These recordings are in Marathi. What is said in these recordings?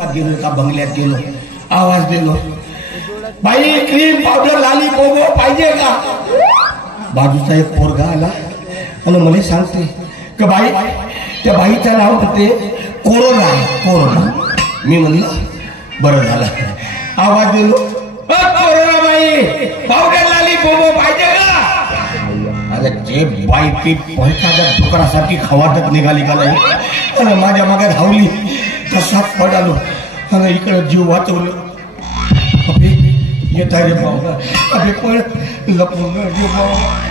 गेलो का बंगल्यात गेलो, आवाज दिलो, बाई क्रीम पावडर लाली पोगो पाहिजे का? बाजूचा एक पोरगा आला आणि मला सांगते की बाई त्या बाईचं नाव होते कोरोना कोरोना. मी म्हणलं बरं झालं, आवाज दिलो, कोरोना बाई पावडर लाली पोगो पाहिजे का? अरे जे बाई ती पैशाच्या डुकरासारखी खवाटत निघाली का नाही, आणि माझ्या मागे धावली, तसाच पडालो आणि इकडे जीव वाचवलं. अबे येत आहे रे बाबा, अबे पण लपून रे बाबा.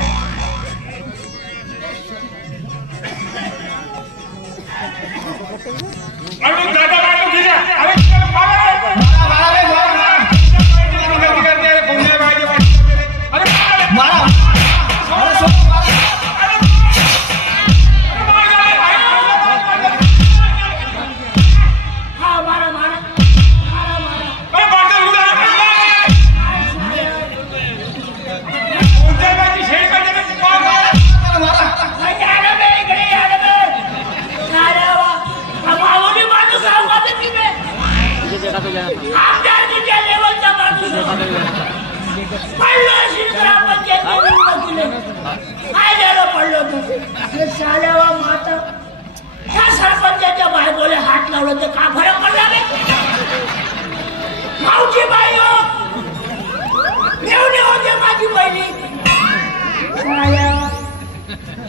सरपंचाच्या बायकोले हात लावलं तर का फरक पडला नाही? मावची बाई मेवणी होते माझी बहिणी.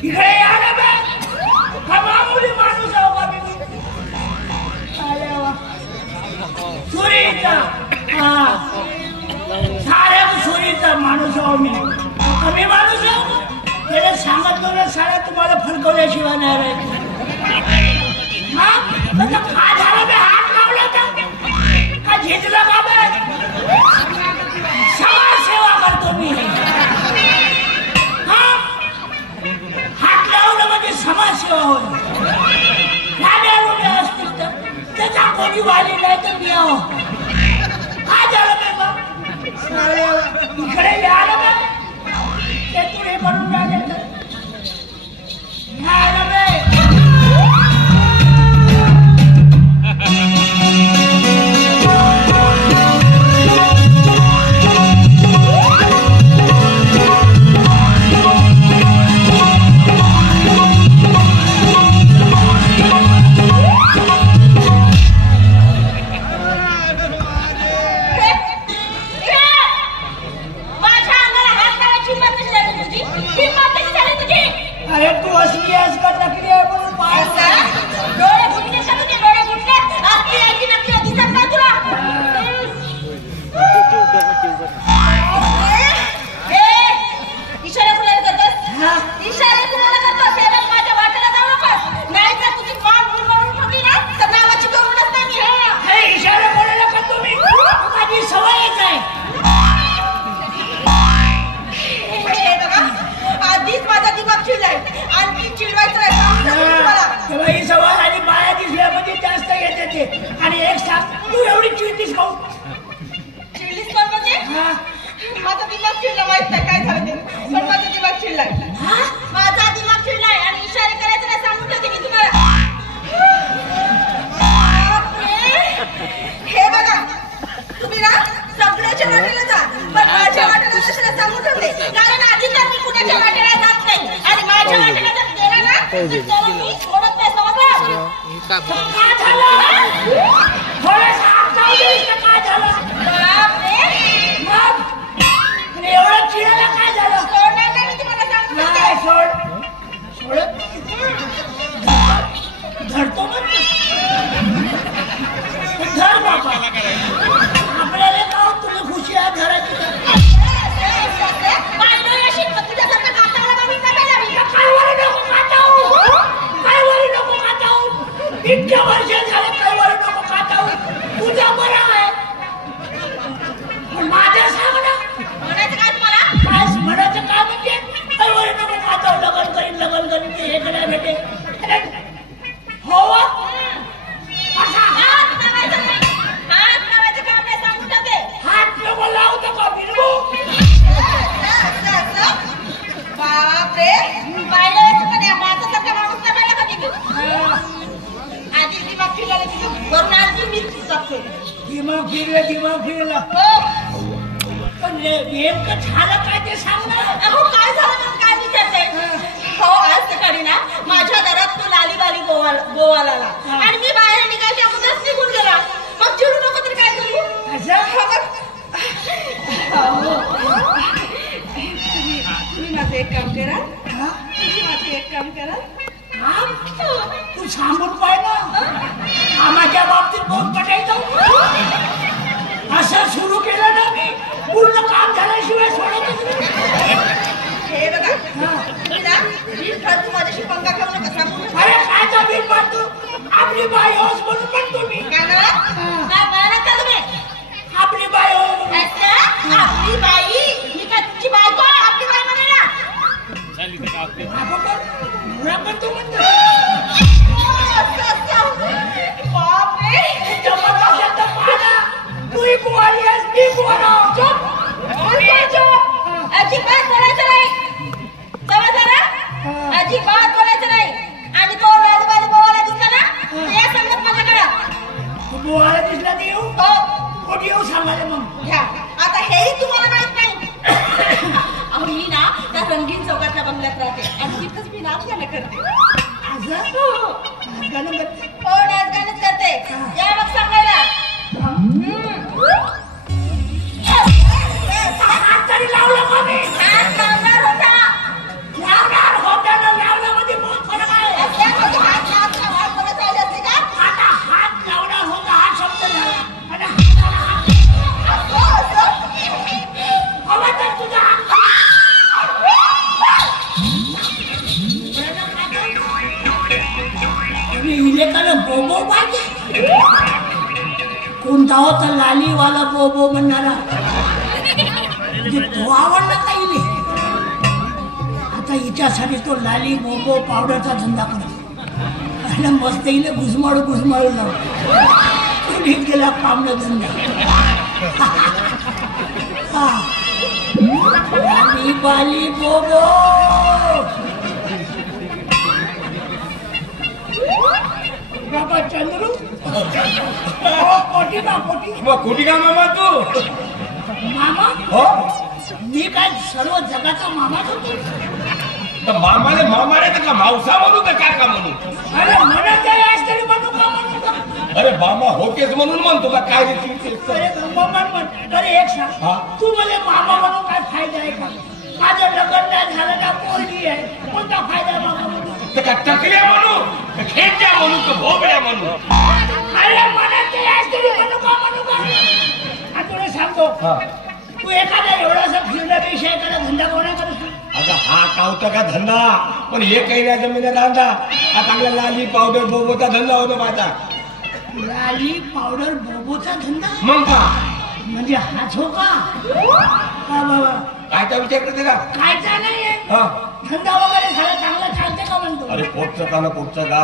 इकडे या ना बे, मामुली माणूस आहो का मी? सुरीचा साऱ्या सुरीचा माणूस आहो मी, कमी माणूस आहो. त्याला सांगितलं ना साऱ्या तुम्हाला फडकवल्याशिवाय नाही राहायचं. काय झालं बे, हात लावला का झेजला का बे? समाजसेवा करतो मी. हात लावलं म्हणजे समाजसेवा होईल. असतील तर त्याचा कोणी वाली नाही तर मी आहो. काय झालं बे मग? इकडे या ना बे, ते तुला करून राहिले तर दिमाग फिरला पण नेमकं झालं काय ते सांग ना. अहो काय झालं मग काय विचारते. हो आज सकाळी ना माझ्या घरात तो लालीवाली गोवाला आला आणि मी बाहेर निघायच्या अगोदरच निघून गेला. मग चिडू नको तर काय करू. तुम्ही माझं एक काम करा. तुम्ही माझं एक काम करा. तू सांगून पाय ना कामाच्या बाबतीत बहुत पटायचं. असं सुरू केलं ना मी पूर्ण काम झाल्याशिवाय सोडतच नाही. हे बघा तुम्ही ना तू माझ्याशी पंगा घेऊ नका सांगू. अरे काय बिल पाडतो आपली बाई होस म्हणून म्हणतो मी. काय म्हणत का तुम्ही. आपली बाई हो आपली बाई मी काय तुमची बायको आहे. आपली बाई म्हणे ना. बापरे अजिबात बोलायचं नाही. अजिबात बोलायचं नाही. आणि तो लालबाई बोवाला दिसला ना या सांगत माझ्याकडे. बोवाला दिसला ते येऊ. हो कोण येऊ सांगायला मग घ्या. आता हेही तुम्हाला माहित नाही. अहो मी ना त्या रंगीन चौकातल्या बंगल्यात राहते आणि तिथंच मी नाच गाणं करते. हो नाच गाणंच करते. या मग सांगायला. हात तरी लावला का मी. हात लावणार होता. लावला मध्ये बहुत फरक आहे. हात बोलत राहिले असते का. आता हात लावणार होता हा शब्द झाला आणि हवा तर तुझा बोबो पाहिजे. कोणता होता लालीवाला बोबो म्हणणारा तो आवडला का इले. आता हिच्यासाठी तो लाली बोबो पावडरचा धंदा करतो. आणि मस्त इले घुसमाळू लावतो. ढीक गेला पामना धंदा. लाली बाली बोबो बाबा चंद्रू कुठे का मामा तू. मामा हो मी काय सर्व जगाचा मामाच होतो. तर मामाने तर का मावसा म्हणू का काय का म्हणू. अरे म्हणत तरी म्हणू का म्हणू का. अरे मामा होतेच म्हणून म्हणतो का काय रे. अरे अरे एक सांग तू मला मामा म्हणून काय फायदा आहे का. माझं लग्न नाही झालं ना पोरगी आहे. कोणता फायदा आहे मामा म्हणून. तर का टकल्या म्हणू का खेड्या म्हणू का भोबड्या म्हणू. अरे म्हणत तरी म्हणू का तुला सांगतो तू एखाद्या एवढासा फिरण्यापेक्षा एखादा धंदा कोणा करतो. अगं हा कावता का धंदा पण हे काही नाही जमीन धंदा. हा चांगला लाली पावडर बोबोचा धंदा होतो माझा. लाली पावडर बोबोचा धंदा मग का म्हणजे हाच हो का बाबा. कायचा विचार करते का. कायचा नाहीये धंदा वगैरे झाला चांगला चालते का म्हणतो. अरे पोटचं का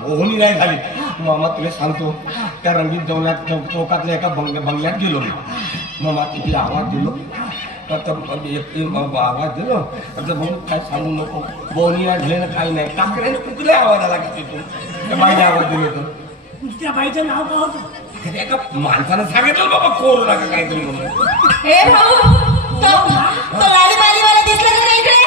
मोहनी नाही झाली. मामा तुला सांगतो त्या रंगीत चौकातल्या एका बंगल्यात गेलो मी. मामा तिथे आवाज दिलो आवाज दिलो तर म्हणून काय सांगू नको. बोनी नाही झाले ना काही नाही. काकड्याने कुठल्या आवाज आला की तिथून त्या बाईने आवाज दिलो होतो. त्या बाईचं नाव का होतं. एका माणसानं सांगितलं बाबा कोरोना का काहीतरी म्हणून. हे भाऊ तो लालीवाला दिसला का इकडे.